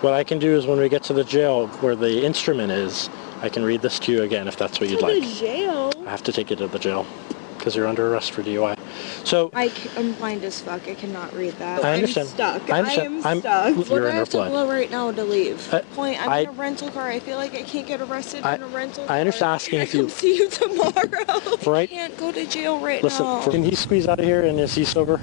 What I can do is when we get to the jail where the instrument is, I can read this to you again if that's what you'd like. To the jail? I have to take you to the jail because you're under arrest for DUI. So I'm blind as fuck. I cannot read that. I understand. I'm stuck. I understand. I am stuck. You're What do I in have to blood. blow right now to leave? I'm in a I rental car. I feel like I can't get arrested in a rental car. I understand asking if you... I'll see you tomorrow. Right? I can't go to jail right Listen, now. can he squeeze out of here and is he sober?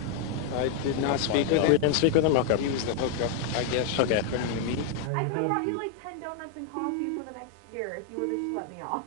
I did not speak with him. We didn't speak with him? Okay. He was the hookup, I guess. She was coming to me. I could have brought you like 10 donuts and coffee for the next year if you would have just let me off.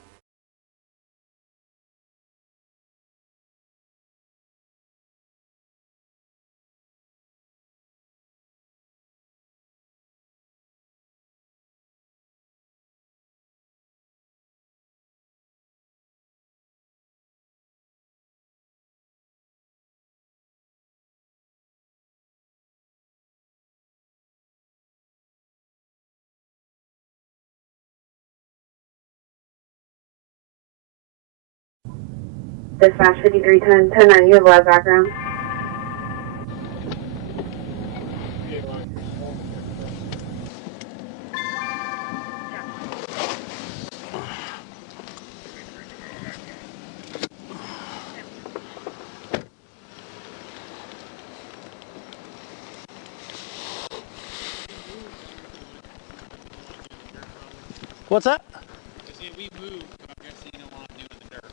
Dispatch 5310, you have live background. What's that? If we move, I'm guessing you don't want to do the dirt.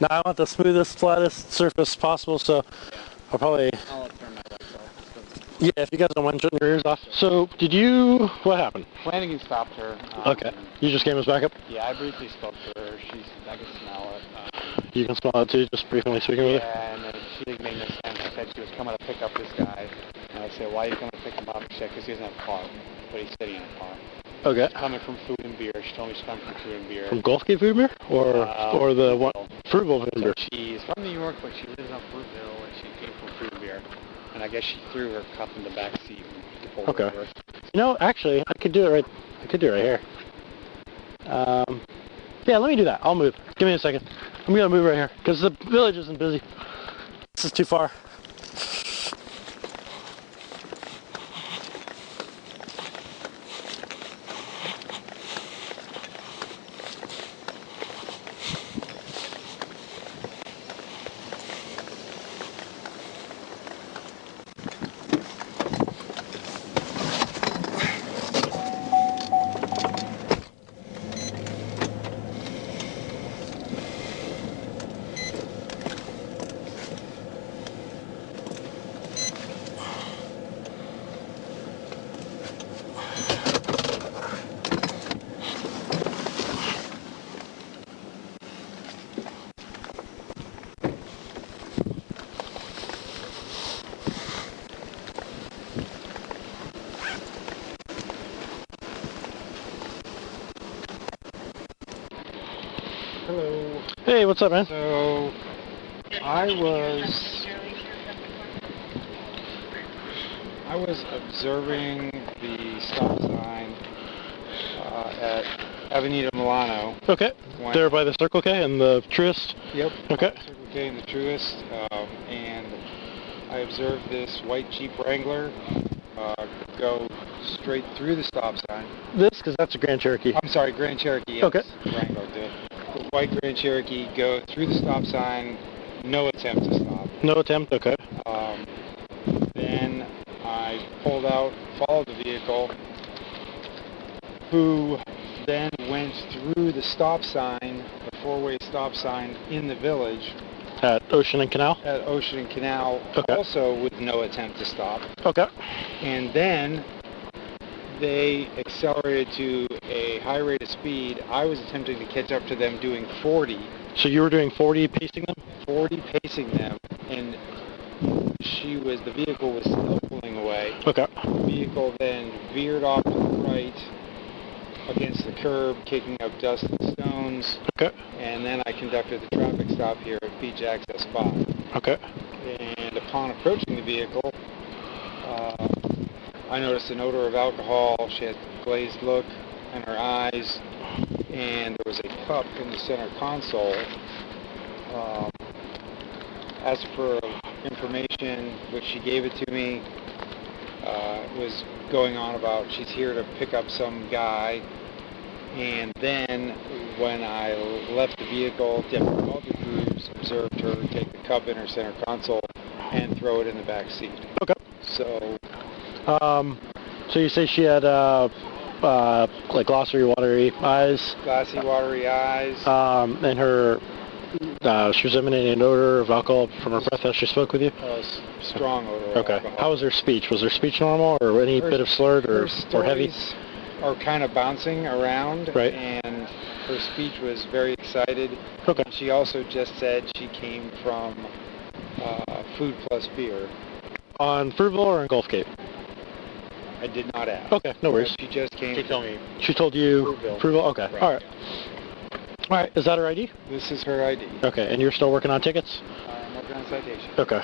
No, I want the smoothest, flattest surface possible, so I'll probably... I'll turn my lights off. Yeah, if you guys don't mind shutting your ears off. So, what happened? Flanagan stopped her. Okay. You just came as backup? Yeah, I briefly spoke to her. I could smell it. You can smell it too, just briefly speaking with her? Yeah, and then she didn't make no sense. She said she was coming to pick up this guy. And I said, why are you coming to pick him up? She said, because he doesn't have a car. But he's sitting in a car. Okay. She's coming from Food and Beer. She told me she's coming from Food and Beer. From Gulf Gate Food Beer? Or the one? Fruitville Food Beer. She's from New York, but she lives on Fruitville, and she came from Food and Beer. And I guess she threw her cup in the back seat and pulled Okay. over. You know, actually, I could do it right here. Yeah, let me do that. I'll move. Give me a second. I'm gonna move right here, because the village isn't busy. This is too far. Hello. Hey, what's up, man? So, I was observing the stop sign at Avenida Milano. Okay. There by the Circle K and the Truist? Yep. Okay. Circle K and the Truist. And I observed this white Jeep Wrangler go straight through the stop sign. This? Because that's a Grand Cherokee. I'm sorry, Grand Cherokee. Yes. Okay. Wrangler did. The white Grand Cherokee go through the stop sign, no attempt to stop. No attempt? Okay. Then I pulled out, followed the vehicle, who then went through the stop sign, the four-way stop sign in the village. At Ocean and Canal? At Ocean and Canal, okay. Also with no attempt to stop. Okay. And then they accelerated to a high rate of speed. I was attempting to catch up to them doing 40. So you were doing 40 pacing them? 40 pacing them, and the vehicle was still pulling away. Okay. The vehicle then veered off to the right against the curb, kicking up dust and stones. Okay. And then I conducted the traffic stop here at Beach Access 5. Okay. And upon approaching the vehicle, I noticed an odor of alcohol. She had a glazed look in her eyes, and there was a cup in the center console. Asked for information, which she gave it to me. was going on about she's here to pick up some guy. And then when I left the vehicle, Deputy Cruz observed her take the cup in her center console and throw it in the back seat. Okay. So, so you say she had like glossy, watery eyes. Glassy, watery eyes. And her, she was emanating an odor of alcohol from her breath as she spoke with you? Strong odor of Okay. alcohol. How was her speech? Was her speech normal, or any bit of slurred or heavy? Are kind of bouncing around, right. And her speech was very excited. Okay. She also just said she came from Food Plus Beer. On Fruitville or on Gulf Cape? I did not ask. Okay, no worries. She just came. She told me. She told you Fruitville? Okay, right. All right. All right, is that her ID? This is her ID. Okay, and you're still working on tickets? I'm working on citation. Okay.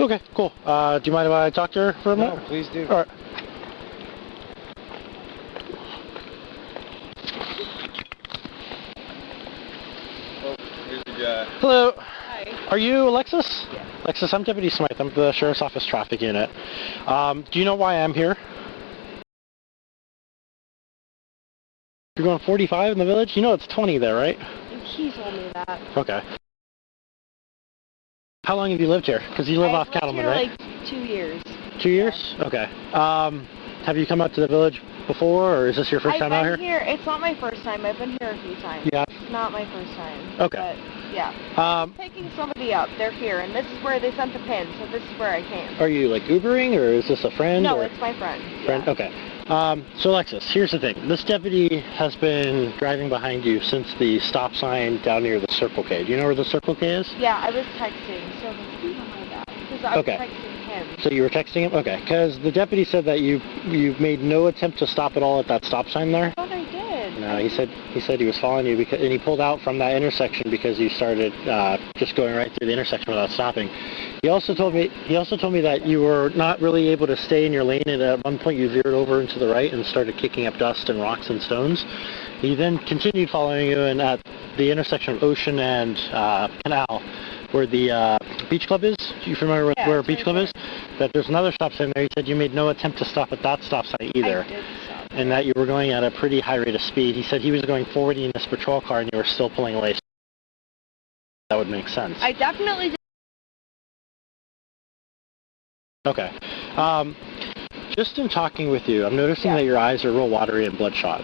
Okay, cool. Do you mind if I talk to her for a minute? No, please do. All right. Oh, here's the guy. Hello. Hi. Are you Alexis? Yes. Alexis, I'm Deputy Smythe. I'm the Sheriff's Office Traffic Unit. Do you know why I'm here? You're going 45 in the village? You know it's 20 there, right? He told me that. Okay. How long have you lived here? Because you live off Cattleman, right? Like 2 years. 2 years? Yeah. Okay. Have you come out to the village before, or is this your first time out here? I've been here. It's not my first time. I've been here a few times. Yeah. It's not my first time. Okay. But, yeah. I'm picking somebody up. They're here, and this is where they sent the pin, so this is where I came. Are you, like, Ubering, or is this a friend? No, or? it's my friend. Friend? Yeah. Okay. So Alexis, here's the thing. This deputy has been driving behind you since the stop sign down near the Circle K. Do you know where the Circle K is? Yeah, I was texting, so behind that. Because I was texting him. So you were texting him? Okay. Because the deputy said that you made no attempt to stop at all at that stop sign there. I thought I did. No, he said he was following you because, and he pulled out from that intersection because you started just going right through the intersection without stopping. He also told me that you were not really able to stay in your lane, and at one point you veered over into the right and started kicking up dust and rocks and stones. He then continued following you, and at the intersection of Ocean and Canal, where the beach club is, do you remember where beach club is? That there's another stop sign there. He said you made no attempt to stop at that stop sign either. I did stop. And that you were going at a pretty high rate of speed. He said he was going forward in this patrol car and you were still pulling away. That would make sense. I definitely did. Okay. Just in talking with you, I'm noticing that your eyes are real watery and bloodshot.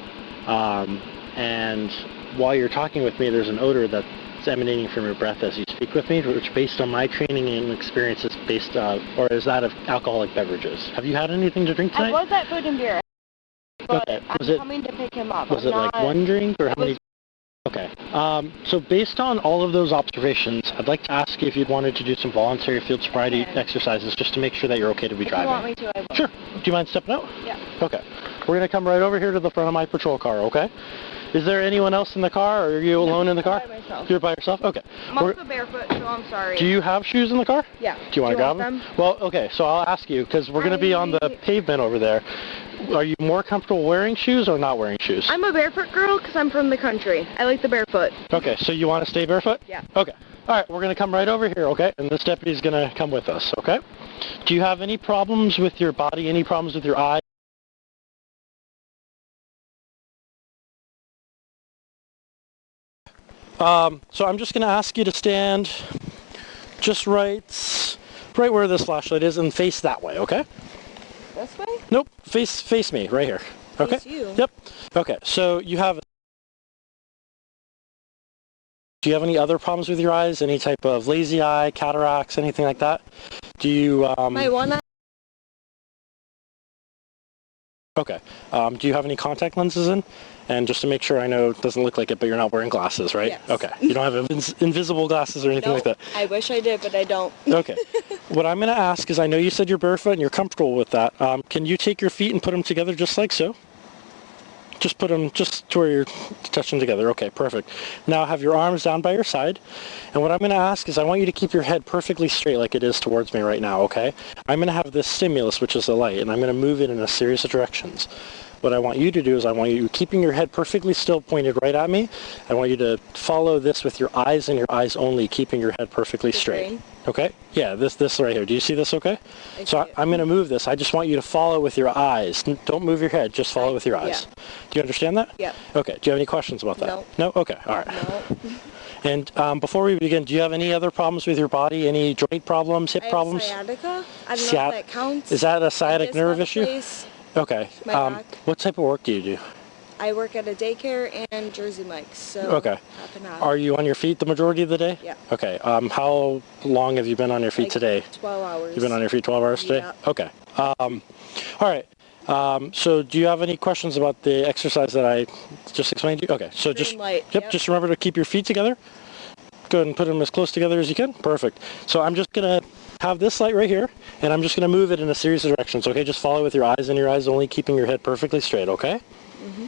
And while you're talking with me, there's an odor that's emanating from your breath as you speak with me, which based on my training and experience is based, or is that of alcoholic beverages. Have you had anything to drink tonight? I was at Food and Beer. But okay. I'm coming to pick him up. Was it like one drink or how many? Okay. So based on all of those observations, I'd like to ask you if you'd wanted to do some voluntary field sobriety exercises just to make sure that you're okay to be driving. If you want me to, I will. Sure. Do you mind stepping out? Yeah. Okay. We're going to come right over here to the front of my patrol car, okay? Is there anyone else in the car, or are you alone in the car? I'm by myself. You're by yourself? Okay. I'm also barefoot, so I'm sorry. Do you have shoes in the car? Yeah. Do you want to grab them? Well, okay, so I'll ask you, because we're going to be on the pavement over there. Are you more comfortable wearing shoes or not wearing shoes? I'm a barefoot girl because I'm from the country. I like the barefoot. Okay, so you want to stay barefoot? Yeah. Okay. All right, we're going to come right over here, okay? And this deputy's going to come with us, okay? Do you have any problems with your body, any problems with your eyes? So I'm just going to ask you to stand just right where this flashlight is and face that way, okay? This way? Nope, face me, right here. Okay? Face you. Yep. Okay, so do you have any other problems with your eyes? Any type of lazy eye, cataracts, anything like that? Do you, My one eye? Okay. Do you have any contact lenses in? And just to make sure I know, it doesn't look like it, but you're not wearing glasses, right? Yes. Okay. You don't have invisible glasses or anything like that? I wish I did, but I don't. Okay. What I'm going to ask is, I know you said you're barefoot and you're comfortable with that. Can you take your feet and put them together just like so? Just put them just to where you're touching together. Okay, perfect. Now have your arms down by your side. And what I'm going to ask is I want you to keep your head perfectly straight like it is towards me right now, okay? I'm going to have this stimulus, which is a light, and I'm going to move it in a series of directions. what I want you to do is I want you keeping your head perfectly still, pointed right at me. I want you to follow this with your eyes and your eyes only, keeping your head perfectly straight. Brain. Okay? Yeah, this right here. Do you see this okay? So I'm going to move this. I just want you to follow with your eyes. Don't move your head. Just follow with your eyes. Yeah. Do you understand that? Yeah. Okay. Do you have any questions about that? No. No? Okay. All right. No. And before we begin, do you have any other problems with your body? Any joint problems, hip problems? Sciatica. I don't know if that counts. Is that a sciatic Disc nerve on the issue? place, Okay. my back. What type of work do you do? I work at a daycare and Jersey Mike's, so Okay. half and half. Are you on your feet the majority of the day? Yeah. Okay. How long have you been on your feet Like today? 12 hours. You've been on your feet 12 hours today? Yeah. Okay. All right. So do you have any questions about the exercise that I just explained to you? Okay. So Green light, yep, yep. just remember to keep your feet together. Go ahead and put them as close together as you can. Perfect. So I'm just going to have this light right here, and I'm just going to move it in a series of directions, okay? Just follow with your eyes and your eyes only, keeping your head perfectly straight, okay? Mm-hmm.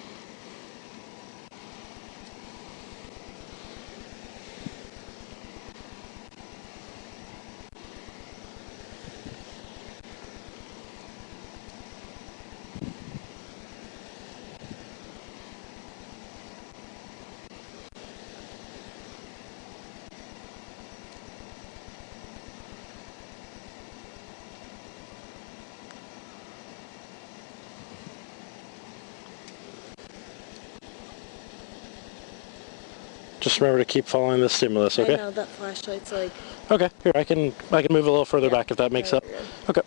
Just remember to keep following the stimulus, okay? I know that flashlight's like. Okay, here, I can move a little further back if that makes no, up. you're Okay.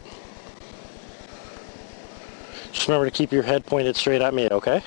Just remember to keep your head pointed straight at me, okay?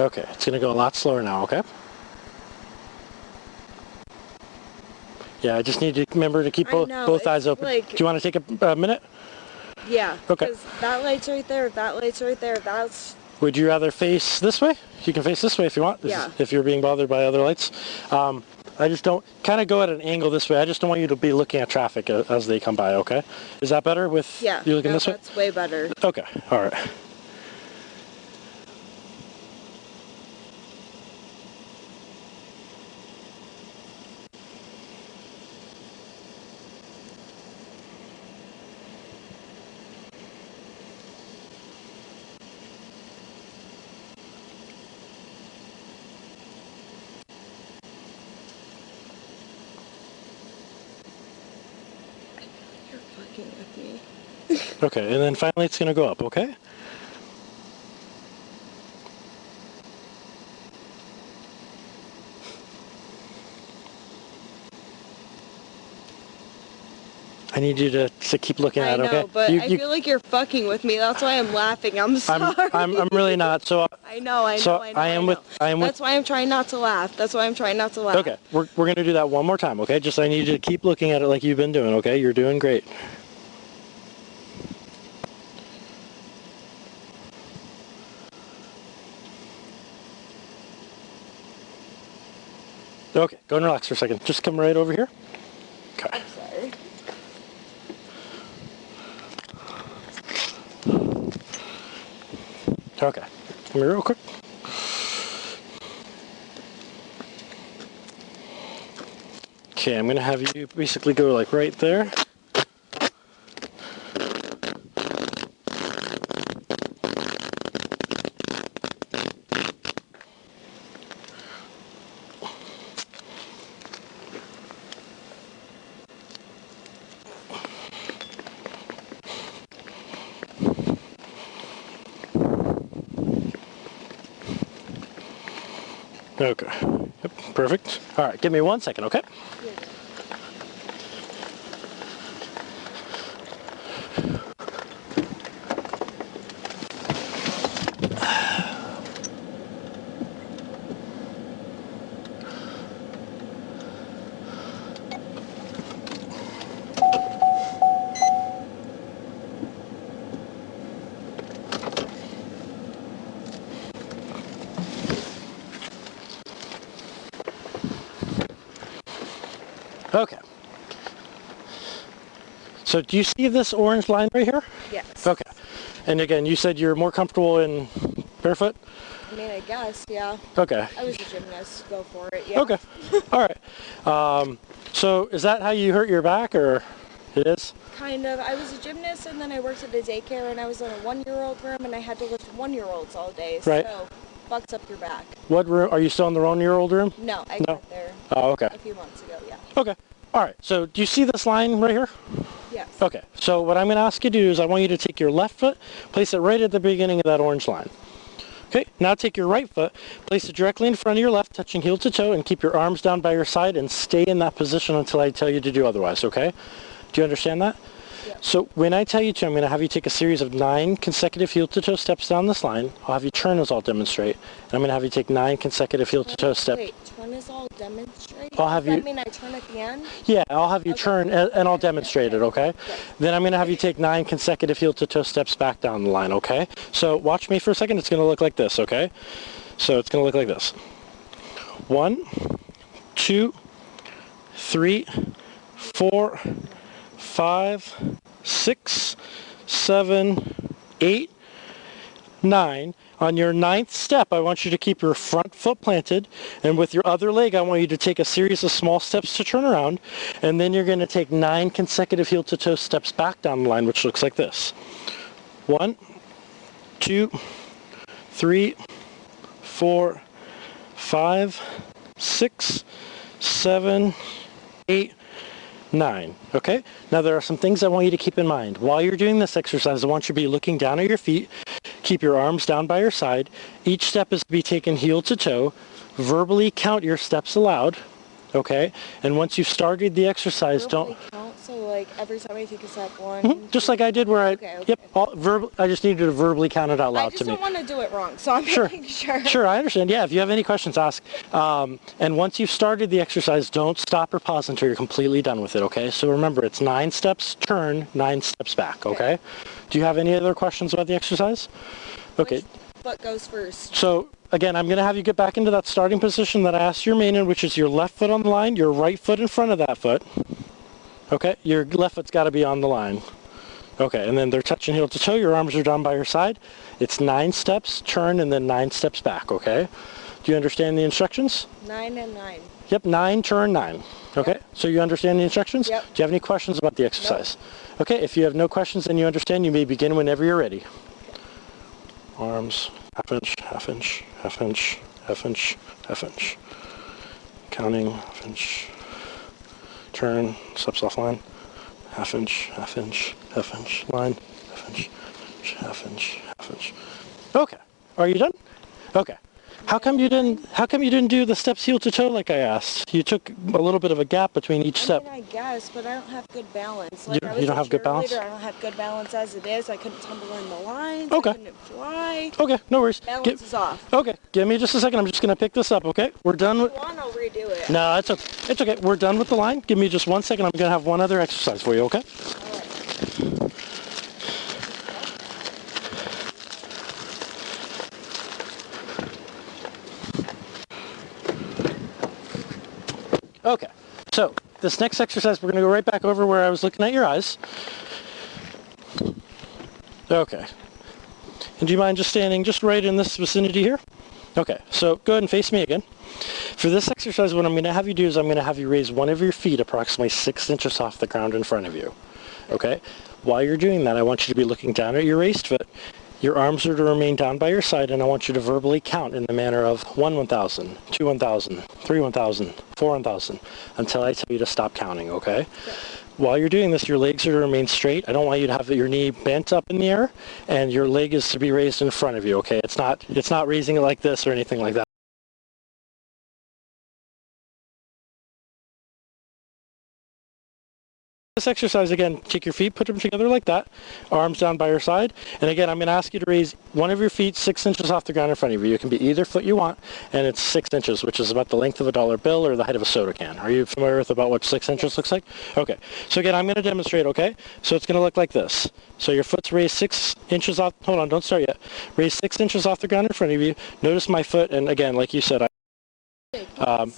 Okay, it's going to go a lot slower now, okay? Yeah, I just need to remember to keep both eyes open. Like, do you want to take a minute? Yeah. Okay. Because that light's right there, that light's right there, that's... Would you rather face this way? You can face this way if you want, Yeah. if you're being bothered by other lights. I just don't, kind of go at an angle this way. I just don't want you to be looking at traffic as they come by, okay? Is that better with you looking this way? That's way better. Okay, all right. You're fucking with me. Okay, and then finally it's going to go up, okay? I need you to keep looking at it, okay? I know, but I feel like you're fucking with me. That's why I'm laughing. I'm sorry. I'm really not. So I know. I am with. That's why I'm trying not to laugh. That's why I'm trying not to laugh. Okay, we're gonna do that one more time, okay? Just I need you to keep looking at it like you've been doing, okay? You're doing great. Okay, go and relax for a second. Just come right over here. Okay. I'm sorry. Okay, come here real quick. Okay, I'm gonna have you basically go like right there. Okay. Yep, perfect. All right, give me 1 second, okay? So do you see this orange line right here? Yes. Okay. And again, you said you're more comfortable in barefoot? I mean, I guess, yeah. Okay. I was a gymnast. Go for it, yeah. Okay. All right. So is that how you hurt your back, or it is? Kind of. I was a gymnast, and then I worked at a daycare, and I was in a 1-year-old room, and I had to lift 1-year-olds all day. Right. So, fucks up your back. What room? Are you still in the 1-year-old room? No, I No. got there Oh, okay. a few months ago, yeah. Okay. All right. So do you see this line right here? Yes. Okay. So what I'm going to ask you to do is I want you to take your left foot, place it right at the beginning of that orange line. Okay, now take your right foot, place it directly in front of your left, touching heel to toe, and keep your arms down by your side and stay in that position until I tell you to do otherwise, okay? Do you understand that? Yeah. So when I tell you to, I'm going to have you take a series of 9 consecutive heel to toe steps down this line. I'll have you turn as I'll demonstrate, and I'm going to have you take 9 consecutive heel to toe steps. Wait, turn is all demonstrate? I'll have Does you- that mean I turn at the end? Yeah, I'll have you Okay. turn and I'll demonstrate it, okay? Then I'm going to have you take 9 consecutive heel to toe steps back down the line, okay? So watch me for a second. It's going to look like this, okay? So it's going to look like this. 1, 2, 3, 4, 5, 6, 7, 8, 9. On your 9th step, I want you to keep your front foot planted, and with your other leg, I want you to take a series of small steps to turn around, and then you're going to take 9 consecutive heel to toe steps back down the line, which looks like this. 1, 2, 3, 4, 5, 6, 7, 8, 9. Okay? Now there are some things I want you to keep in mind. While you're doing this exercise, I want you to be looking down at your feet. Keep your arms down by your side. Each step is to be taken heel to toe. Verbally count your steps aloud. Okay? And once you've started the exercise, don't... Count, so like every time I take a step, 1, just like I did where I... Okay. Yep. I just need you to verbally count it out I loud just to me. don't want to do it wrong, so I'm Sure. making sure. Sure, I understand. Yeah, if you have any questions, ask. And once you've started the exercise, don't stop or pause until you're completely done with it, okay? So remember, it's 9 steps turn, 9 steps back, okay? Do you have any other questions about the exercise? Okay. Which foot goes first? So, again, I'm going to have you get back into that starting position that I asked your main in, which is your left foot on the line, your right foot in front of that foot. Okay? Your left foot's got to be on the line. Okay, and then they're touching heel to toe. Your arms are down by your side. It's 9 steps, turn, and then 9 steps back, okay? Do you understand the instructions? 9 and 9. Yep, 9, turn, 9. Okay, so you understand the instructions? Yep. Do you have any questions about the exercise? Nope. Okay, if you have no questions and you understand, you may begin whenever you're ready. Arms, half inch, half inch, half inch, half inch, half inch. Counting, half inch. Turn, steps off line. Half inch, half inch, half inch, line, half inch, half inch, half inch. Okay, are you done? Okay. How come you didn't do the steps heel to toe like I asked? You took a little bit of a gap between each step. I mean, I guess, but I don't have good balance. Like, You I was don't a have good balance? cheerleader, I don't have good balance as it is. I couldn't tumble in the lines. Okay. I couldn't fly. Okay, no worries. Balance is off. Okay, give me just a second. I'm just going to pick this up, okay? We're done with... If you want, I'll redo it. No, it's okay. It's okay. We're done with the line. Give me just 1 second. I'm going to have one other exercise for you, okay? All right. Okay, so this next exercise, we're going to go right back over where I was looking at your eyes. Okay. And do you mind just standing just right in this vicinity here? Okay, so go ahead and face me again. For this exercise, what I'm going to have you do is I'm going to have you raise one of your feet approximately 6 inches off the ground in front of you. Okay? While you're doing that, I want you to be looking down at your raised foot. Your arms are to remain down by your side, and I want you to verbally count in the manner of 1 1,000, 2 1,000, 3 1,000, 4 1,000, until I tell you to stop counting, okay? While you're doing this, your legs are to remain straight. I don't want you to have your knee bent up in the air, and your leg is to be raised in front of you, okay? It's not raising it like this or anything like that. This exercise, again, take your feet, put them together like that, arms down by your side, and again, I'm going to ask you to raise one of your feet 6 inches off the ground in front of you. You can be either foot you want, and it's 6 inches, which is about the length of a dollar bill or the height of a soda can. Are you familiar with about what 6 inches looks like? Okay, so again, I'm going to demonstrate, okay? So it's going to look like this. So your foot's raised 6 inches off, hold on, don't start yet. Raise 6 inches off the ground in front of you. Notice my foot, and again, like you said,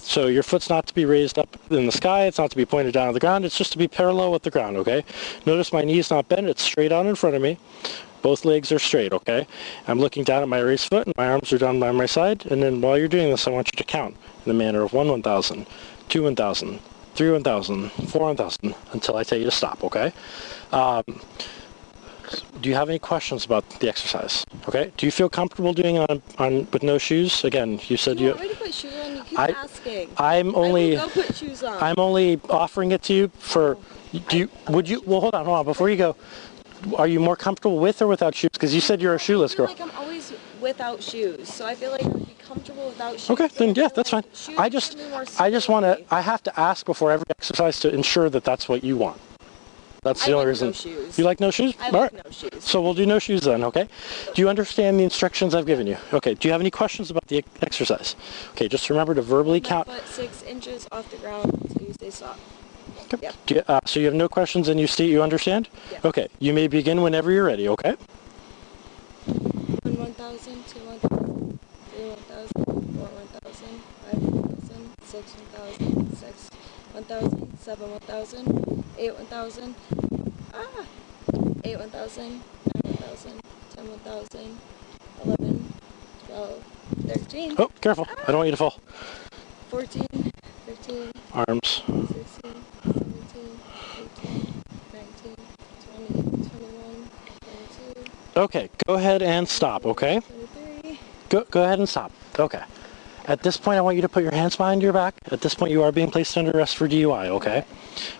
So your foot's not to be raised up in the sky. It's not to be pointed down on the ground. It's just to be parallel with the ground, okay? Notice my knee's not bent. It's straight on in front of me. Both legs are straight, okay? I'm looking down at my raised foot, and my arms are down by my side. And then while you're doing this, I want you to count in the manner of 1, 1,000, 2, 1,000, 3, 1,000, 4, 1,000, until I tell you to stop, okay? Do you have any questions about the exercise? Okay. Do you feel comfortable doing it on with no shoes? Again, you said you. You want me to put shoes on? You keep asking. I'm only. I will go put shoes on. I'm only offering it to you for. Do you? Would you? Well, hold on. Before you go, are you more comfortable with or without shoes? Because you said you're a shoeless girl. I feel like I'm always without shoes, so I feel like I'd be comfortable without shoes. Okay, then yeah, that's fine. Shoes I just want to. I have to ask before every exercise to ensure that that's what you want. That's the only reason. No shoes. You like no shoes? I All like right. no shoes. So we'll do no shoes then, okay? Do you understand the instructions I've given you? Okay. Do you have any questions about the exercise? Okay, just remember to verbally count. My foot 6 inches off the ground until you say stop. Okay. Yep. Do you, so you have no questions and you understand? Yeah. Okay. You may begin whenever you're ready, okay? 1, 1,000, 2, 1,000, 3, 1,000, 4, 1,000, 5, 1,000, 6, 1,000, 1,000, 7, 1,000, 8, 1,000, 8, 1,000, 9, 1,000, 10, 1,000, 11, 12, 13. Oh, careful. I don't want you to fall. 14, 15, Arms. 16, 17, 18, 19, 20, 21, 22. Okay. Go ahead and stop, okay? 23. Go ahead and stop. Okay. At this point, I want you to put your hands behind your back. At this point, you are being placed under arrest for DUI, okay?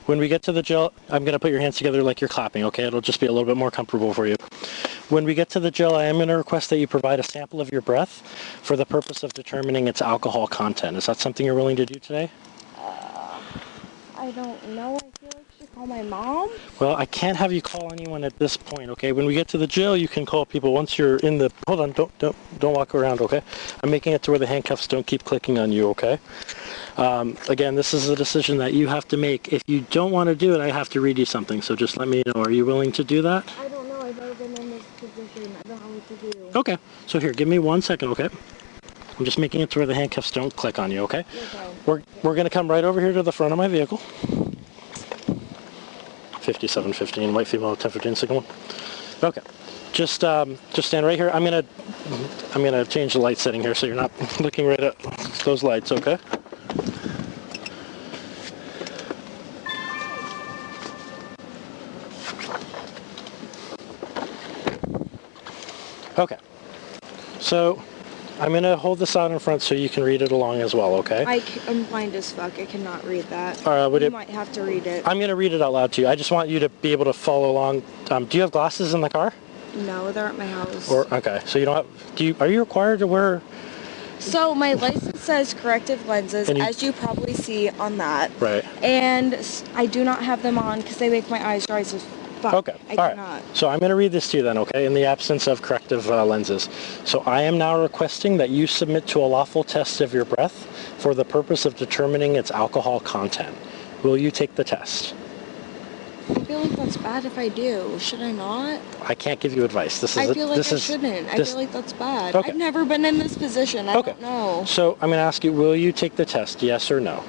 When we get to the jail, I'm going to put your hands together like you're clapping, okay? It'll just be a little bit more comfortable for you. When we get to the jail, I am going to request that you provide a sample of your breath for the purpose of determining its alcohol content. Is that something you're willing to do today? I don't know. I feel like I should call my mom. Well, I can't have you call anyone at this point, okay? When we get to the jail, you can call people once you're in the... Hold on, don't walk around, okay? I'm making it to where the handcuffs don't keep clicking on you, okay? Again, this is a decision that you have to make. If you don't want to do it, I have to read you something, so just let me know. Are you willing to do that? I don't know. I've never been in this position. I don't know what to do. Okay, so here, give me 1 second, okay? I'm just making it to where the handcuffs don't click on you, okay? Okay. We're going to come right over here to the front of my vehicle. 5715, white female, 1015, second one. Okay, just stand right here. I'm gonna change the light setting here so you're not looking right at those lights, okay? Okay, so I'm going to hold this out in front so you can read it along as well, okay? I'm blind as fuck. I cannot read that. You might have to read it. I'm going to read it out loud to you. I just want you to be able to follow along. Do you have glasses in the car? No, they're at my house. Okay, so you don't have... Are you required to wear... So my license says corrective lenses, as you probably see on that. Right. And I do not have them on because they make my eyes dry as fuck. Okay, all right. So I'm going to read this to you then, okay, in the absence of corrective lenses. So I am now requesting that you submit to a lawful test of your breath for the purpose of determining its alcohol content. Will you take the test? I feel like that's bad if I do. Should I not? I can't give you advice. I feel like I shouldn't. I feel like that's bad. Okay. I've never been in this position. I don't know. So I'm going to ask you, will you take the test, yes or no?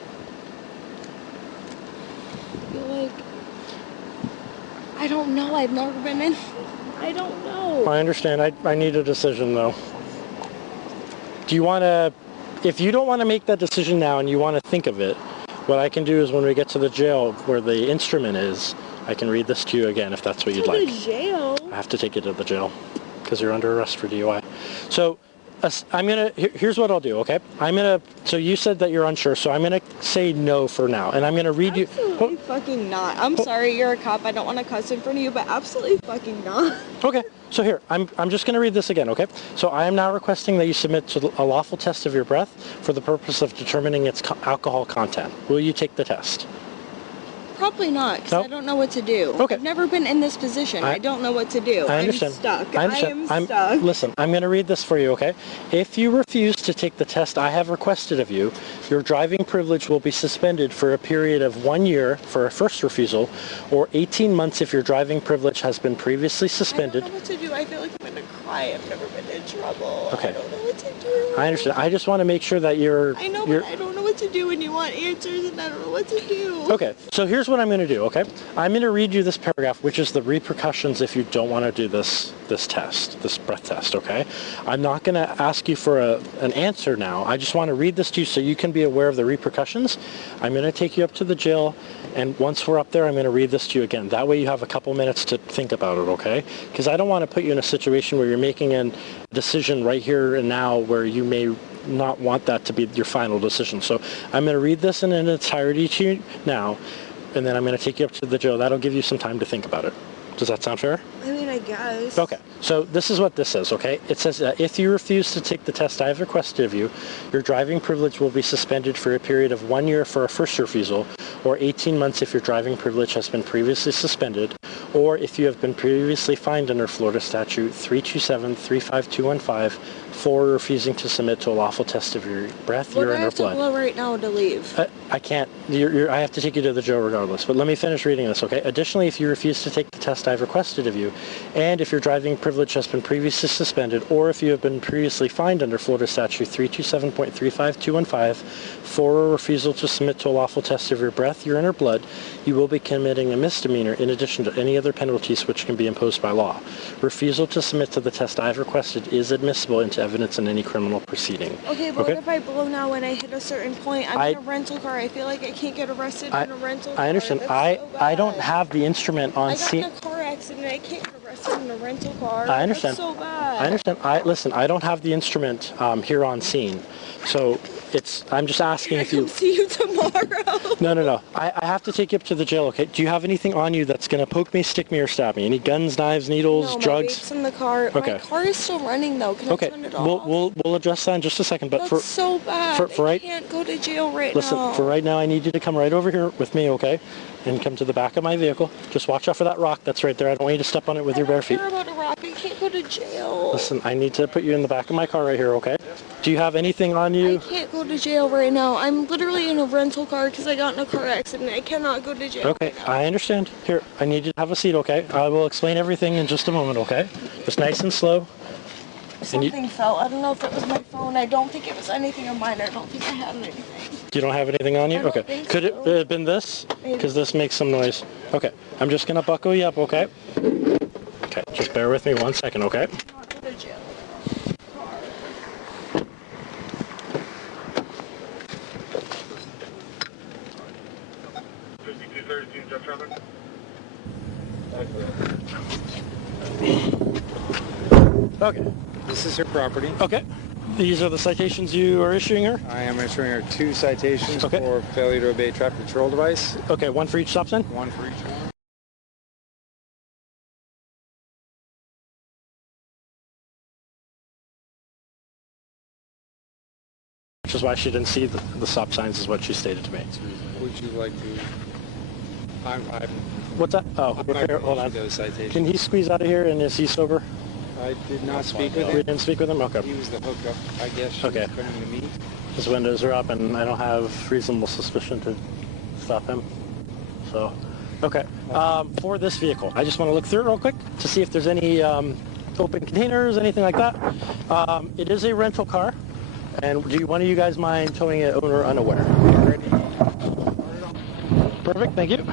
I feel like... I don't know. I've never been in... I don't know. I understand. I need a decision, though. Do you want to... If you don't want to make that decision now and you want to think of it, what I can do is when we get to the jail where the instrument is, I can read this to you again if that's what you'd like. To the jail? I have to take you to the jail because you're under arrest for DUI. So here's what I'll do, okay? So you said that you're unsure, so I'm going to say no for now. And I'm going to read you... Absolutely fucking not. I'm sorry, you're a cop. I don't want to cuss in front of you, but absolutely fucking not. Okay, so here, I'm just going to read this again, okay? So I am now requesting that you submit to a lawful test of your breath for the purpose of determining its alcohol content. Will you take the test? Probably not, because I don't know what to do. Okay. I've never been in this position. I don't know what to do. I understand. I'm stuck. I understand. I am stuck. Listen, I'm going to read this for you, okay? If you refuse to take the test I have requested of you, your driving privilege will be suspended for a period of 1 year for a first refusal, or 18 months if your driving privilege has been previously suspended. I don't know what to do. I feel like I'm going to cry. I've never been in trouble. Okay. I don't know what to do. I understand. I just want to make sure that you're... I know, but I don't know what what to do when you want answers, and I don't know what to do. Okay, so here's what I'm going to do, okay? I'm going to read you this paragraph, which is the repercussions if you don't want to do this test, this breath test, okay? I'm not going to ask you for an answer now. I just want to read this to you so you can be aware of the repercussions. I'm going to take you up to the jail, and once we're up there, I'm going to read this to you again. That way you have a couple minutes to think about it, okay? Because I don't want to put you in a situation where you're making a decision right here and now where you may not want that to be your final decision. So I'm going to read this in its entirety to you now, and then I'm going to take you up to the jail. That'll give you some time to think about it. Does that sound fair? I mean, I guess. Okay, so this is what this says, okay? It says that if you refuse to take the test I have requested of you, your driving privilege will be suspended for a period of 1 year for a first refusal, or 18 months if your driving privilege has been previously suspended, or if you have been previously fined under Florida Statute 327-35215 for refusing to submit to a lawful test of your breath, urine, or blood. Well, right now to leave. I can't. I have to take you to the jail regardless. But let me finish reading this, okay? Additionally, if you refuse to take the test I've requested of you, and if your driving privilege has been previously suspended, or if you have been previously fined under Florida Statute 327.35215 for a refusal to submit to a lawful test of your breath, urine, or blood, you will be committing a misdemeanor in addition to any other penalties which can be imposed by law. Refusal to submit to the test I've requested is admissible into evidence in any criminal proceeding. Okay, but what if I blow now when I hit a certain point? I'm in a rental car. I feel like I can't get arrested in a rental car. I understand. I don't have the instrument on scene. I got in a car accident. I can't get arrested in a rental car. I understand. That's so bad. I understand. Listen, I don't have the instrument here on scene. So I'm just asking if you... Come see you tomorrow. No. I have to take you up to the jail, okay? Do you have anything on you that's going to poke me, stick me, or stab me? Any guns, knives, needles, drugs? My vape's in the car. Okay. My car is still running, though. Can I turn it off? We'll address that in just a second. But That's so bad. I can't go to jail right now. Listen, for right now, I need you to come right over here with me, okay? And come to the back of my vehicle. Just watch out for that rock that's right there. I don't want you to step on it with your bare feet. I don't care about a rock. I can't go to jail. Listen, I need to put you in the back of my car right here, okay? Do you have anything on you? I can't go to jail right now. I'm literally in a rental car because I got in a car accident. I cannot go to jail. Okay, I understand. Here, I need you to have a seat, okay? I will explain everything in just a moment, okay? Just nice and slow. Something fell. I don't know if it was my phone. I don't think it was anything of mine. I don't think I had anything. You don't have anything on you? I don't Okay. think Could so. it have been this? Because this makes some noise. Okay, I'm just going to buckle you up, okay? Okay, just bear with me 1 second, okay? Not go to jail. Okay. This is her property. Okay. These are the citations you are issuing her? I am issuing her 2 citations Okay. for failure to obey traffic control device. Okay, one for each stop sign? 1 for each one. Which is why she didn't see the stop signs, is what she stated to me. Would you like to? I'm What's that? Oh, not here, going hold to on. issue those citations. Can he squeeze out of here, and is he sober? I did not speak with We him. didn't speak with him? Okay. He was the hookup. I guess she Okay. was coming to me. His windows are up, and I don't have reasonable suspicion to stop him. So, okay. For this vehicle, I just want to look through it real quick to see if there's any open containers, anything like that. It is a rental car, and do one of you guys mind towing it owner unaware? Perfect, thank you.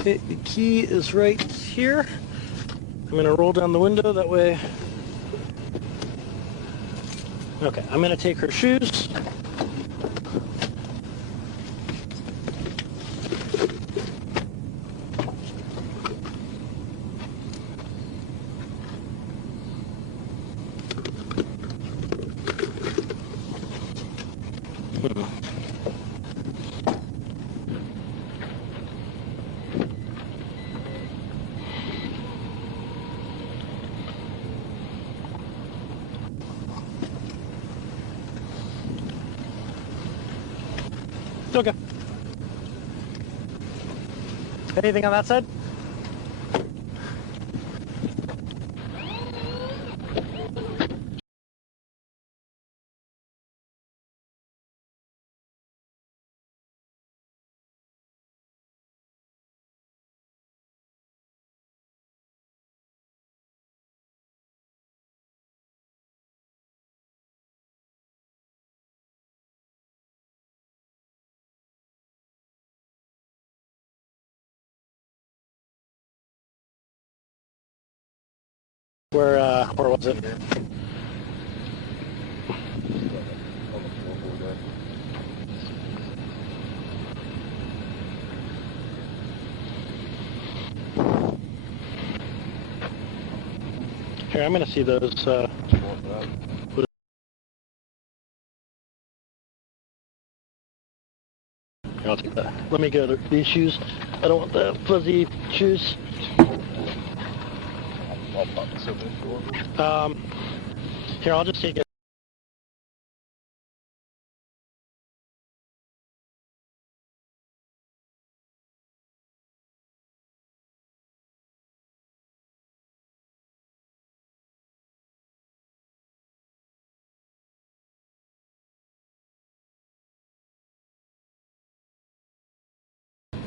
Okay, the key is right here. I'm going to roll down the window, that way. Okay, I'm going to take her shoes. Okay. Anything on that side? Where was it? Here, I'm gonna see those, here, I'll take that. Let me go to these shoes. I don't want the fuzzy shoes. Here, I'll just take it.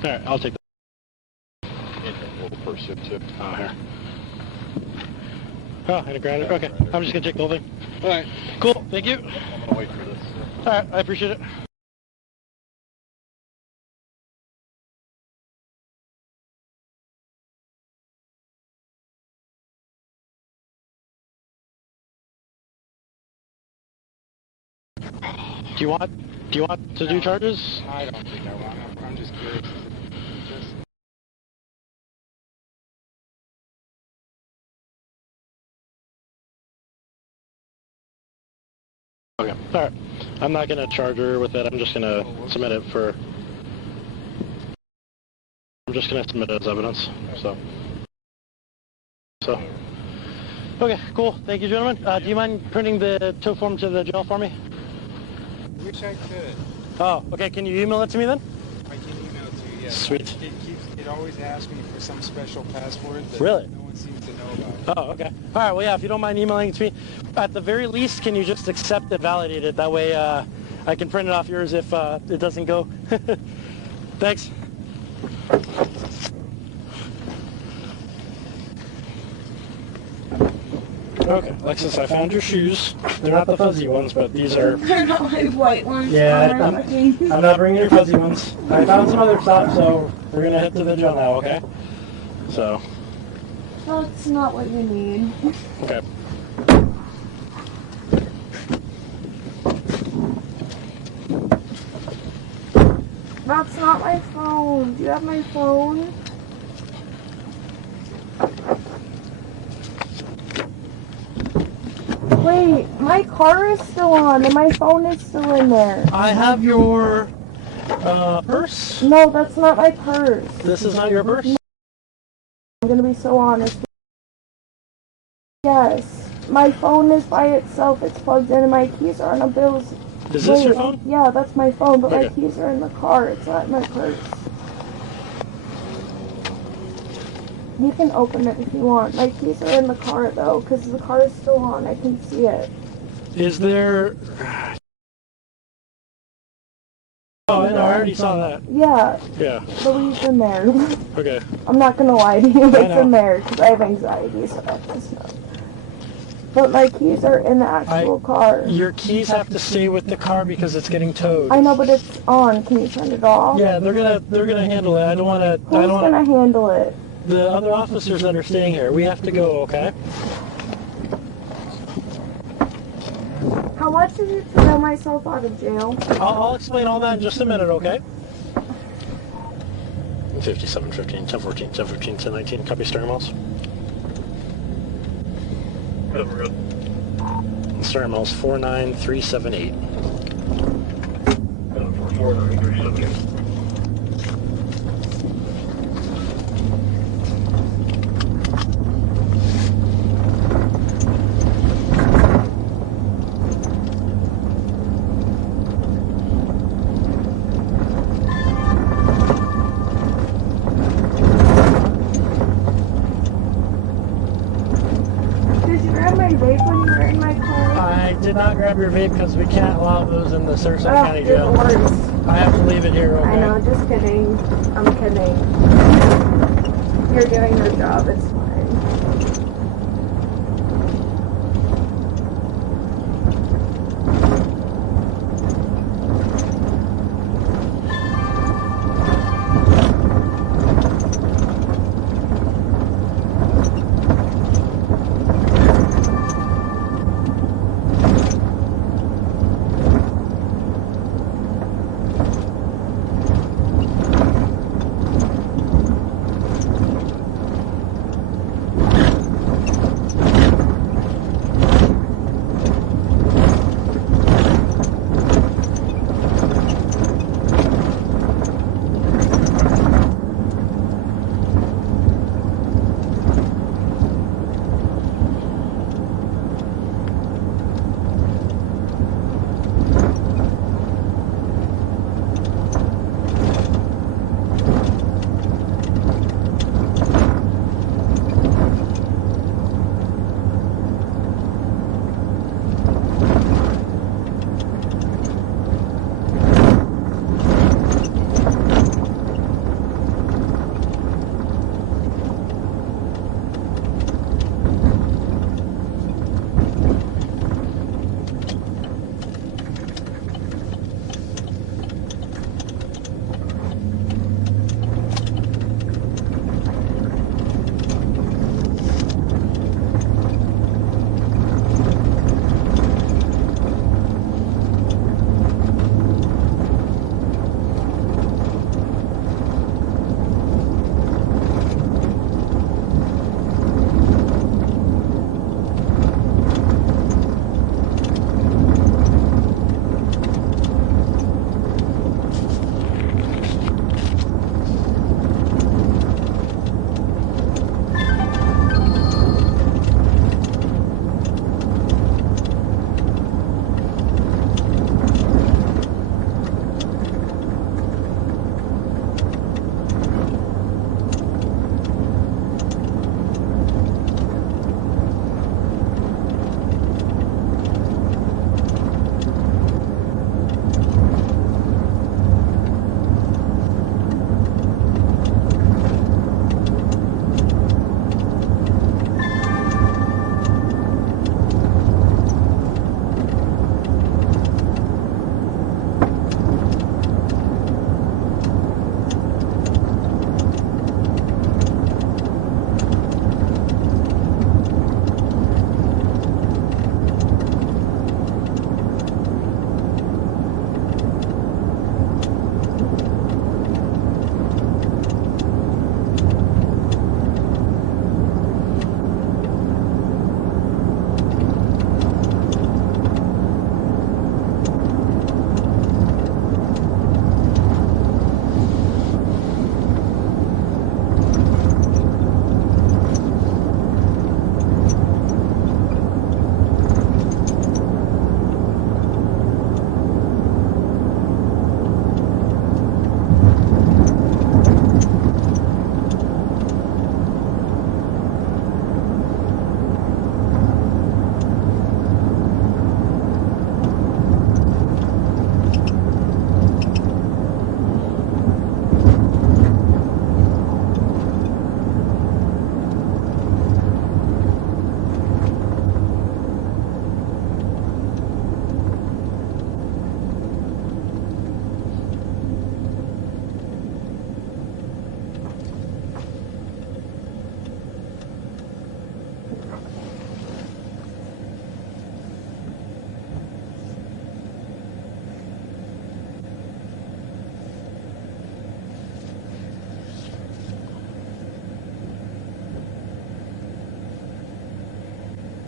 Alright, I'll take that. First ship too. Oh, here. Oh, and a grinder? Okay, I'm just gonna take the whole thing. Alright, cool, thank you. I'm gonna wait for this. Alright, I appreciate it. Do you want to do charges? I don't think I want. I'm just curious. Okay, alright. I'm not gonna charge her with it, I'm just gonna submit it for... I'm just gonna submit it as evidence, so... Okay, cool. Thank you, gentlemen. Do you mind printing the tow form to the jail for me? Wish I could. Oh, okay. Can you email it to me then? I can email it to you, yes. Sweet. It always asks me for some special password that Really? no one seems to know about. Oh, okay. All right. Well, yeah. If you don't mind emailing it to me, at the very least, can you just accept and validate it? That way, I can print it off yours if it doesn't go. Thanks. Okay, Alexis, I found your shoes. They're not the fuzzy ones, but these are... They're not my white ones. Yeah, I'm not bringing your fuzzy ones. I found some other stuff, so we're going to head to the jail now, okay? So... That's not what you need. Okay. That's not my phone. Do you have my phone? Wait, my car is still on and my phone is still in there. I have your purse. No, that's not my purse. This is not your purse? I'm gonna be so honest. Yes, my phone is by itself. It's plugged in and my keys are on a bill's. Is this your phone? Yeah, that's my phone, but Okay. my keys are in the car. It's not in my purse. You can open it if you want. My keys are in the car though, because the car is still on. I can see it. Is there... Oh, I know, I already saw that. Yeah, Yeah, the leave's in there. okay. I'm not gonna lie to you, I it's know. in there because I have anxiety, so I just know. But my keys are in the actual car. Your keys have to stay with the car because it's getting towed. I know, but it's on. Can you turn it off? Yeah, they're gonna handle it. I don't want to... Who's gonna handle it? The other officers that are staying here. We have to go, okay? How much is it to bail myself out of jail? I'll explain all that in just a minute, okay? 57, 15, 10, 14, 10, 15, 10, 19. Copy steering wheels. Steering wheels 49378. 49378. Did you grab my vape when you were in my car? I did not grab your vape because we can't allow those in the Sarasota County You're the jail. worst. I have to leave it here, okay? I know, just kidding. I'm kidding. You're doing your job, it's fine.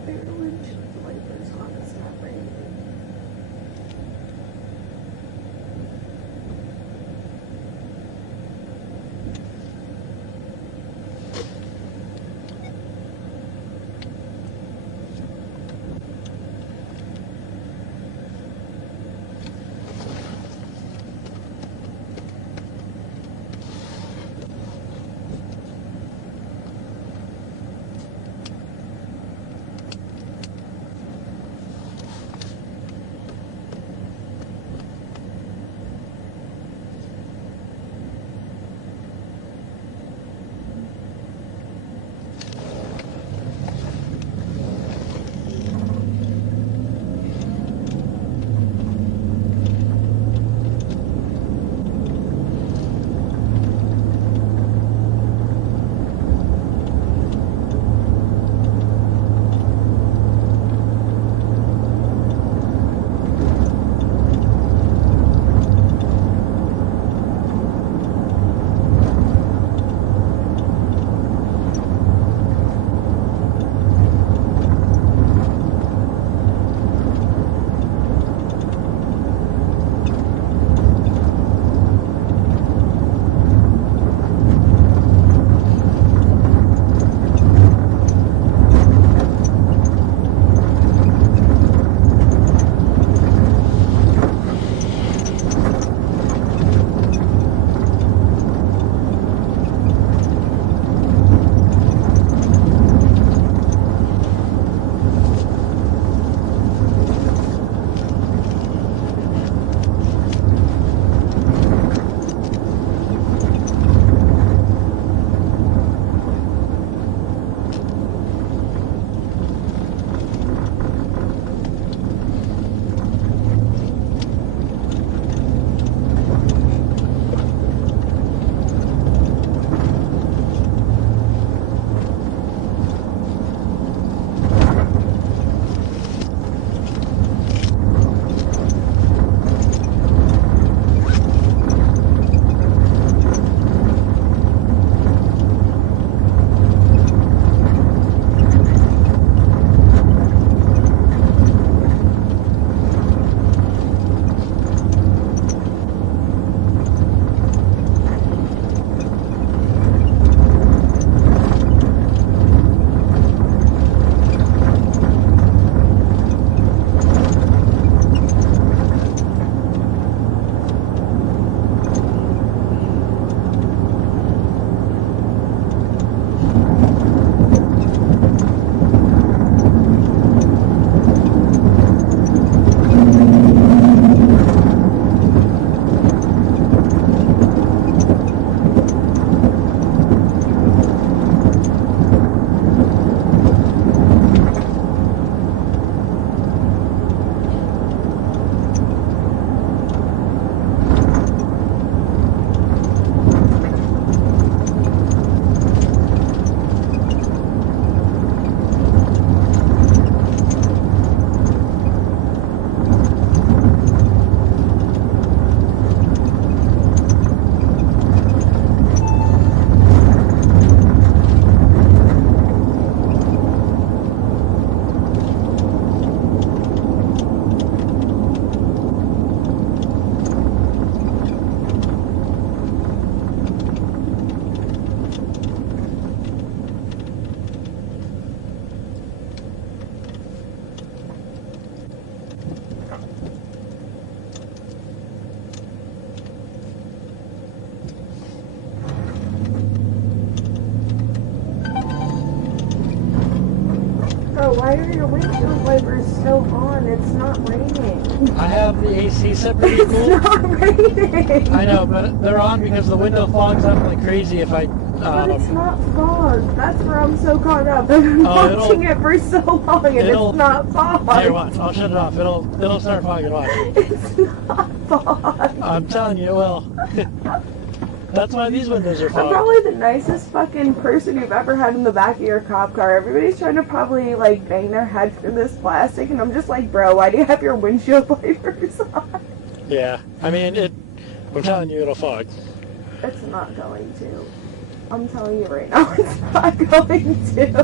Their windshield wipers on the stop or anything. Why are your windshield wipers still on? It's not raining. I have the AC set pretty It's cool. not raining. I know, but they're on because the window fogs up like crazy if I... But it's not fog. That's where I'm so caught up. I've been watching it for so long and it's not fog. Here, watch. I'll shut it off. It'll start fogging. Watch. It's not fog. I'm telling you, it will. That's why these windows are I'm fogged. probably the nicest fucking person you've ever had in the back of your cop car. Everybody's trying to probably like bang their head through this plastic, and I'm just like, bro, why do you have your windshield wipers on? Yeah, I mean, I'm telling you, it'll fog. It's not going to. I'm telling you right now, it's not going to.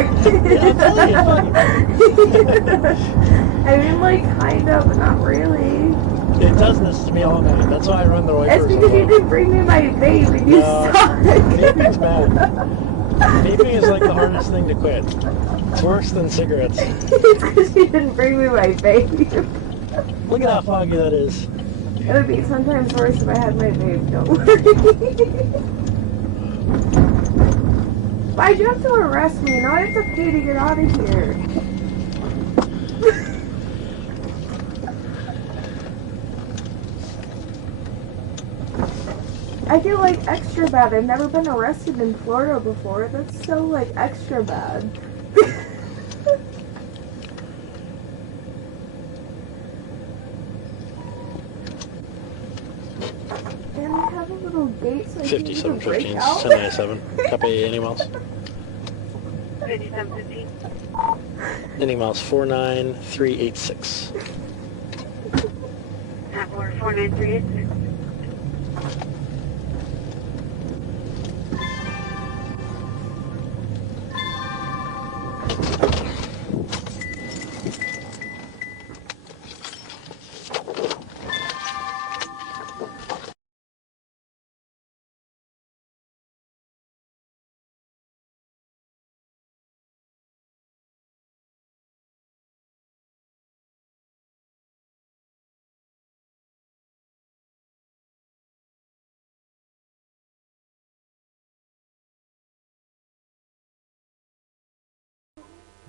Yeah, I'm telling you. I mean, like, kind of, but not really. It does this to me all night. That's why I run the It's wipers. because you didn't bring me my vape and you suck. Vaping's bad. Vaping is like the hardest thing to quit. It's worse than cigarettes. It's because you didn't bring me my vape. Look at how foggy that is. It would be 10 times worse if I had my vape, don't worry. Why'd you have to arrest me? Now I have to pay to get out of here. I feel like extra bad. I've never been arrested in Florida before. That's so, like, extra bad. And I have a little gate so I can use a break 5715, out. 1097. Copy, any miles? 5715. Any miles 49386. Or 49386.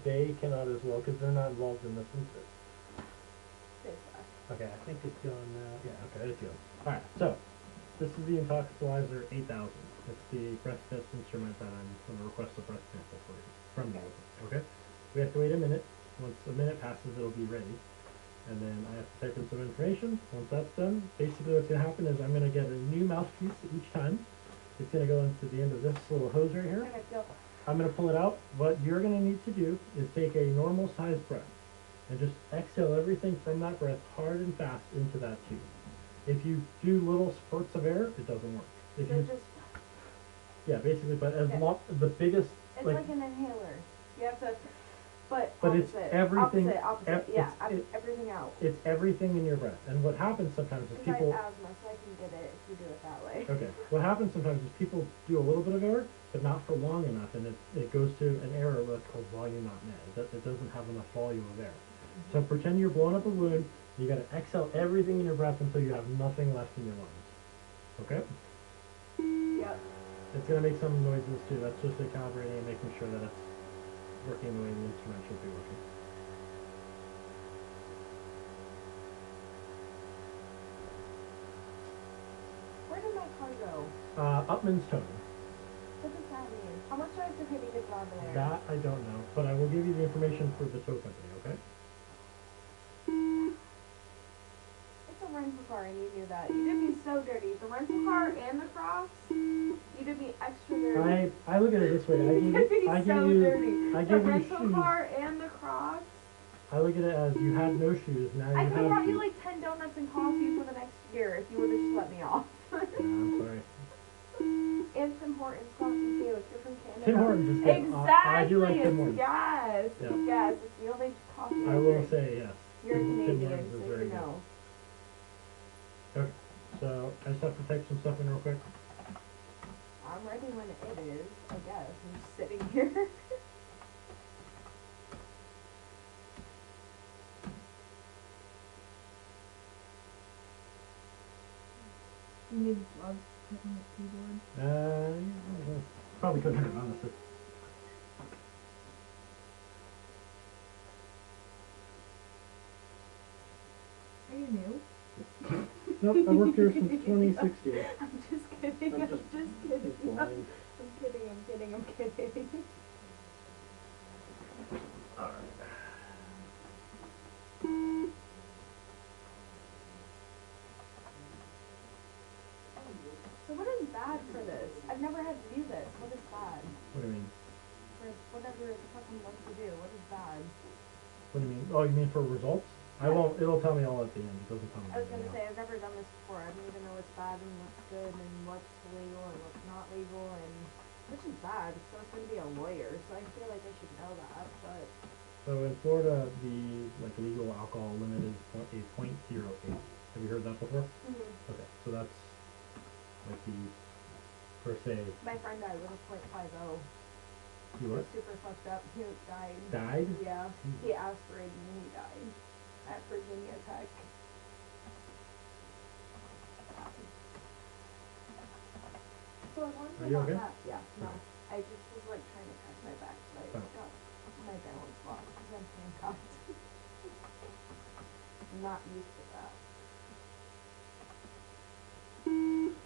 They cannot as well because they're not involved in this incident. Okay, I think it's going now. Yeah, okay, it's going. Alright, so this is the Intoxicalizer 8000. It's the breath test instrument that I'm going to request a breath sample for you from you. Okay? We have to wait a minute. Once a minute passes, it'll be ready. And then I have to type in some information. Once that's done, basically what's going to happen is I'm going to get a new mouthpiece each time. It's going to go into the end of this little hose right here. I'm going to pull it out. What you're going to need to do is take a normal sized breath and just exhale everything from that breath hard and fast into that tube. If you do little spurts of air, it doesn't work. If So you, just, yeah, basically, but as Okay. the biggest, it's like, like an inhaler. You have to, but it's opposite, everything, opposite, yeah, everything out. it's everything in your breath. And what happens sometimes is Because I people, have asthma, so I can get it if you do it that way. okay, what happens sometimes is people do a little bit of air, but not for long enough, and it goes to an error that's called volume not met. It doesn't have enough volume of air. So pretend you're blowing up a balloon. You got to exhale everything in your breath until you have nothing left in your lungs. Okay? Yep. It's going to make some noises too. That's just it calibrating and making sure that it's working the way the instrument should be working. Where did my car go? Upman's towing. What does that mean? How much do I have to pay to get it out of there? That I don't know, but I will give you the information for the tow company, okay? It's a rental car and you knew that. You did me so dirty. The rental car and the Crocs, you did me extra dirty. I look at it this way. I You did me give so you dirty. I The give you rental shoes. car and the Crocs. I look at it as you had no shoes, now I you could have have brought shoes. you like 10 donuts and coffee for the next year if you would have just let me off. Yeah, I'm sorry. And Tim Hortons coffee too if you're from Canada. Tim Hortons is good. Exactly. I do like Tim Hortons. Yes. Yeah. Yes. It's the only coffee I will say yes. You're a Tim Canadian, Hortons is so very you know. good. Okay, so I just have to type some stuff in real quick. I'm ready when it is, I guess. I'm just sitting here. You need gloves to put on the keyboard. Probably couldn't hurt, honestly. Are you new? Nope, I worked here since 2016. I'm just kidding. I'm just kidding. blind. I'm kidding. I'm kidding. Alright. So what is bad for this? I've never had to do this. What is bad? What do you mean? For whatever the fuck I'm about to do. What is bad? What do you mean? Oh, you mean for results? I Yeah. won't, it'll tell me all at the end. It doesn't tell me. I was anything gonna else. say, I've never done this before. I don't even know what's bad and what's good and what's legal and what's not legal and which is bad, so it's going to be a lawyer, so I feel like I should know that, but... So in Florida, the like legal alcohol limit is .08. Have you heard that before? Mm-hmm. Okay, so that's like the per se. My friend died with a .50. You what? Super fucked up. He died. Died? Yeah. He aspirated and he died at Virginia Tech. So I was wondering Are you about okay? that. Yeah, no. Okay. I just was like trying to catch my back, so I Oh. got my balance lost because I'm handcuffed. I'm not used to that.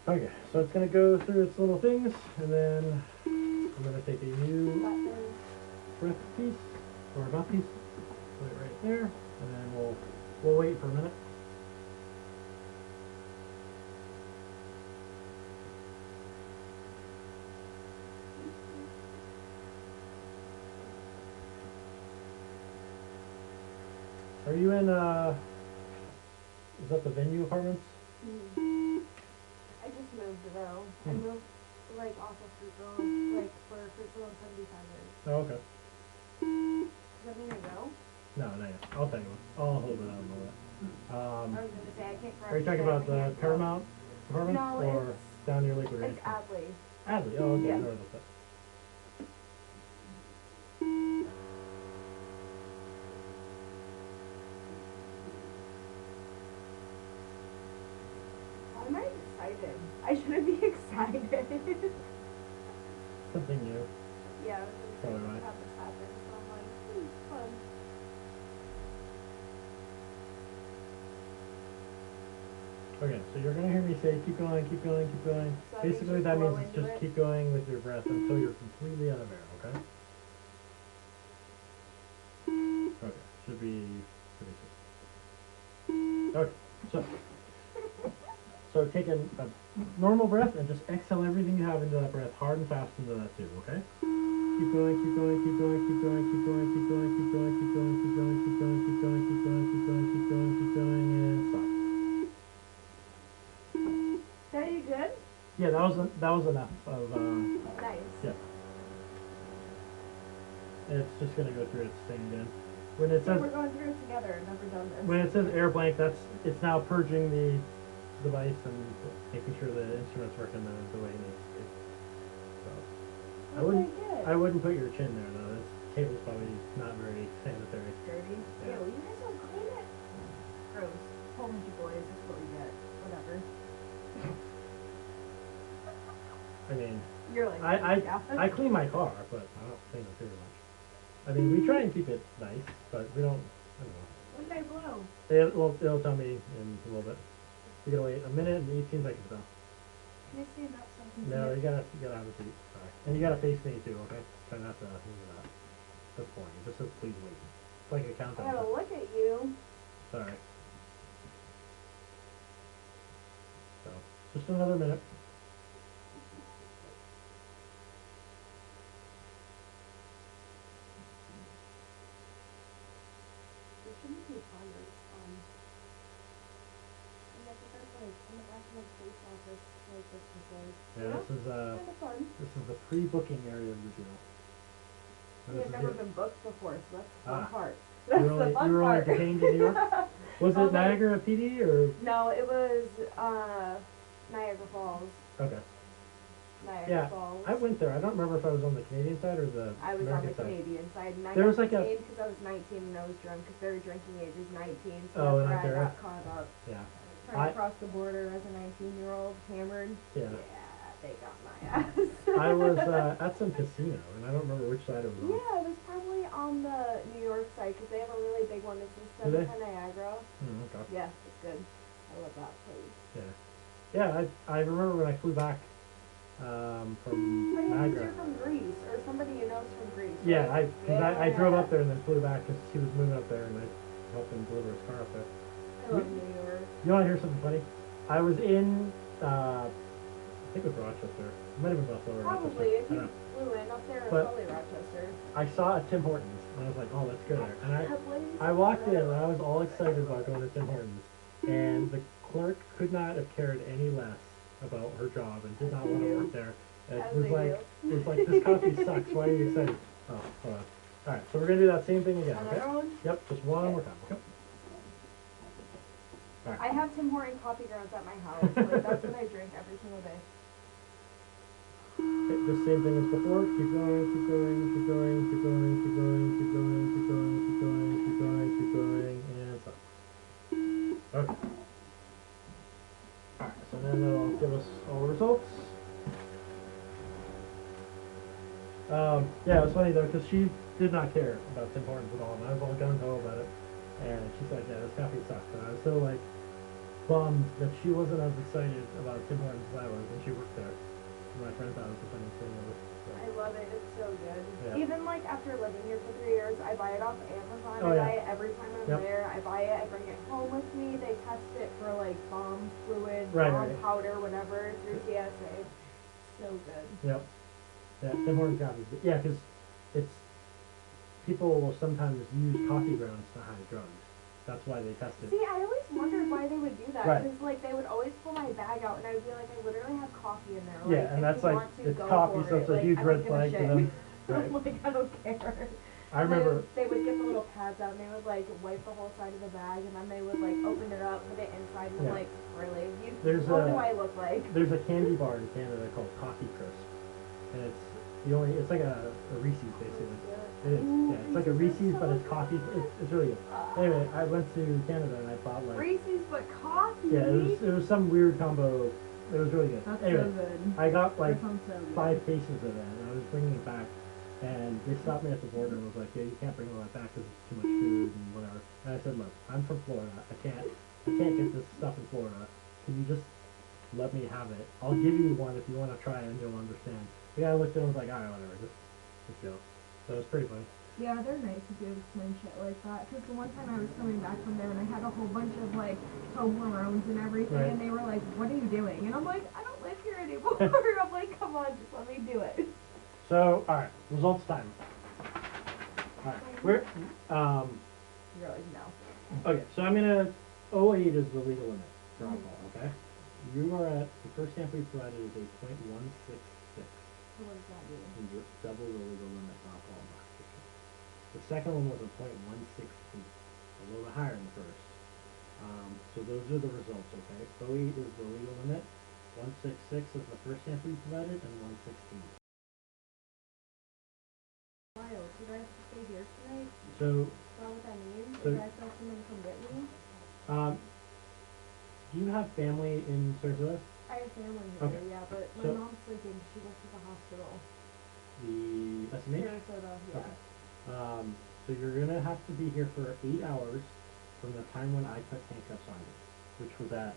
Okay, so it's gonna go through its little things, and then I'm gonna take a new That is breath piece or mouthpiece, put it right there, and then we'll wait for a minute. Are you in is that the venue apartments? I just moved though. I moved like off of Fruitville, like for Fruitville and 75ers. Oh, okay. Does that mean I go? No, not yet. I'll tell you. I'll hold it out a little bit. I was gonna say I can't. Are you talking about the Paramount apartments No, or it's down near Lakewood Ranch? It's Adley. Adley. Oh, okay. Yeah. Sorry about that. Why am I excited? I shouldn't be excited. Something new. Yeah, I was gonna say Probably just right. have this happen, so I'm like, fun. Okay, so you're gonna hear me say keep going, keep going, keep going. So that means Basically, just that means blow it's into just it? keep going with your breath until you're completely out of air. Okay. Okay, should be pretty soon. Okay, so take a normal breath and just exhale everything you have into that breath, hard and fast into that tube. Okay. Keep going, keep going, keep going, keep going, keep going, keep going, keep going, keep going, keep going, keep going, keep going, keep going, keep going, keep going, keep going, and stop. Are you good? Yeah, that was enough of Nice. yeah. It's just gonna go through its thing again. When it So says we're going through it together. I've never done this. when it says air blank, it's now purging the device and making sure the instrument's working the way it needs to. So I wouldn't put your chin there though. This cable's probably not very sanitary. Dirty. Yeah. Ew, you guys don't clean it. Gross. Whole bunch of boys. That's what we get. Whatever. I mean, You're like, yeah. I clean my car, but I don't clean it very much. I mean, we try and keep it nice, but we don't. I don't know. When did I blow? It'll tell me in a little bit. You gotta wait a minute and 18 seconds now. Can I stand up so I can No, see you it? gotta have a seat. Sorry. And you gotta face me too, okay? Try not to move that. That's boring. It just says please wait. It's like a I countdown. gotta look at you. Sorry. So, just another minute. This shouldn't be fun. It's fun. And I think that's like in the back of my police office like this before. Yeah, this is Kind of fun. this is the pre-booking area of the jail. And See, this I've is never your- been booked before, so that's the fun Ah. part. You That's were the only, fun you were only part. detained in New York? Was Oh, it no. Niagara PD or? No, it was Niagara Falls. Okay. Niagara Yeah, Falls. I went there. I don't remember if I was on the Canadian side or the I was on American the side. Canadian side, and I There got was like a- detained because I was 19 and I was drunk because their drinking age is 19, so Oh, in that's where I Ontario? got caught up. Yeah. Trying to cross the border as a 19-year-old, hammered. Yeah. They got my ass. I was at some casino, and I don't remember which side it was on. Yeah, it was probably on the New York side because they have a really big one. It's Do they? instead of Niagara. Okay. Yeah, it's good. I love that place. Yeah. Yeah, I remember when I flew back from Oh, yeah, 'cause Niagara. you're from Greece, or somebody you know is from Greece. Yeah, right? I drove up there and then flew back because he was moving up there, and I helped him deliver his car up there. I love New York. You want to hear something funny? I was in, I think it was Rochester. It might have been Buffalo or Probably, Rochester. if I don't you know. flew in up there, it's But- probably Rochester. I saw a Tim Hortons, and I was like, oh, let's go there. And That place? I walked in, and I was all excited about going to Tim Hortons. And the clerk could not have cared any less about her job and did not want to work there. It As was they like, do. it was like, this coffee sucks, why are you excited? Oh, hold on. Alright, so we're gonna do that same thing again, okay? Another one? Yep, just one Okay. more time, okay? I have Tim Horton coffee grounds at my house. Like, that's what I drink every single day. Okay, just same thing as before, keep going, keep going, keep going, keep going, keep going, keep going, keep going, keep going, keep going, keep going, and stop. Okay. Alright, so then it'll give us all the results. Yeah, it was funny though, because she did not care about Tim Hortons at all, and I was all gung-ho about it. And she's like, yeah, this coffee sucks. And I was so like bummed that she wasn't as excited about Tim Hortons as I was, and she worked there. And my friend thought it was the funniest thing ever. So. I love it. It's so good. Yeah. Even like after living here for 3 years, I buy it off Amazon. Oh, I yeah. buy it every time I'm Yep. there. I buy it. I bring it home with me. They test it for like bomb fluid, Right, bomb right. powder, whatever through TSA. So good. Yep. Yeah, Tim Hortons coffee. Yeah, because it's people will sometimes use coffee grounds to hide drugs. That's why they test it. See, I always wondered why they would do that. Right. Because like they would always pull my bag out, and I would be like, I literally have coffee in there. Yeah, Like, and if that's you like want to, it's go coffee, for so it's it. a Like, huge I'm red not gonna flag to shit. them. Right. Like I don't care. I remember. They would get the little pads out and they would like wipe the whole side of the bag and then they would like open it up, put it inside, and Yeah. I'm like, really? There's What do I look like? There's a candy bar in Canada called Coffee Crisp, and it's like a Reese's basically. It is, yeah. It's like a Reese's, but it's coffee. It's really good. Anyway, I went to Canada and I bought like. Reese's but coffee. Yeah, it was some weird combo. It was really good. That's Anyway, so good. I got like That sounds so good. 5 cases of that, and I was bringing it back, and they stopped me at the border and was like, "Yeah, you can't bring all that back because it's too much food and whatever." And I said, "Look, I'm from Florida. I can't get this stuff in Florida. Can you just let me have it? I'll give you one if you want to try it and you'll understand." The guy looked at it and was like, "Alright, whatever, just go." So it was pretty funny. Yeah, they're nice if you explain shit like that. Because the one time I was coming back from there and I had a whole bunch of like Toblerones and everything, Right. and they were like, "What are you doing?" And I'm like, "I don't live here anymore." I'm like, "Come on, just let me do it." So, alright, results time. Alright, You're like, no. okay, so I'm gonna, 08 is the legal limit for alcohol, okay? You are at, the first sample you provided is a .166, So what does that mean? and you're double the legal limit for alcohol intoxication. The second one was a .168, a little bit higher than the first. So those are the results, okay? 08 is the legal limit, 166 is the first sample you provided, and 116. Wild. Did I have to stay here tonight? So, Is that what that means? So- Did I have someone come get me? do you have family in Sarasota? I have family here, Okay. yeah, but my So- mom's sleeping. She works at the hospital. The SMH? Sarasota, yeah. Okay. So you're gonna have to be here for 8 hours from the time when I put handcuffs on you, which was at,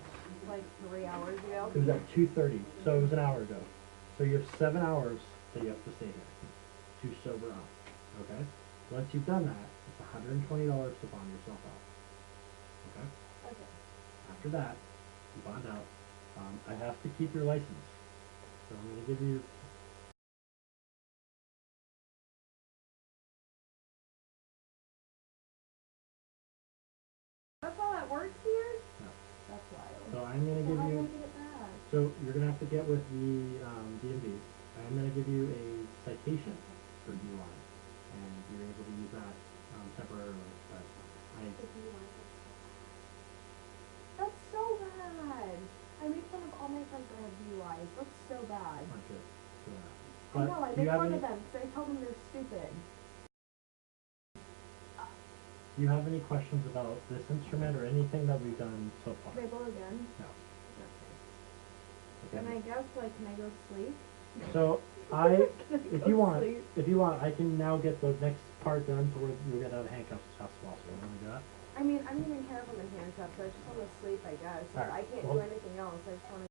Like 3 hours ago. it was at 2:30, so it was an hour ago. So you have 7 hours that you have to stay here to sober up, okay? Once you've done that, it's $120 to bond yourself out, okay? Okay. After that, you bond out. I have to keep your license, so I'm gonna give you. That's how that works here? No. That's wild. So I'm gonna So give how do you. I get it back? So you're gonna have to get with the DMV. I'm gonna give you a citation for DUI, and you're able to use that temporarily. But That's so bad. I make fun of all my friends that have DUIs. That's so bad. not good for that. I But know, I do you make have fun any? of them because I tell them they're stupid. Do you have any questions about this instrument or anything that we've done so far? Can I go again? No. And Okay. I guess, like, can I go sleep? So Can I if go you want, sleep? I can now get the next part done to where you get out of handcuffs as fast as possible. You want to do that? I mean, I don't even care if I'm in handcuffs. I just want to sleep, I guess. Alright, I can't well- do anything else. I just want to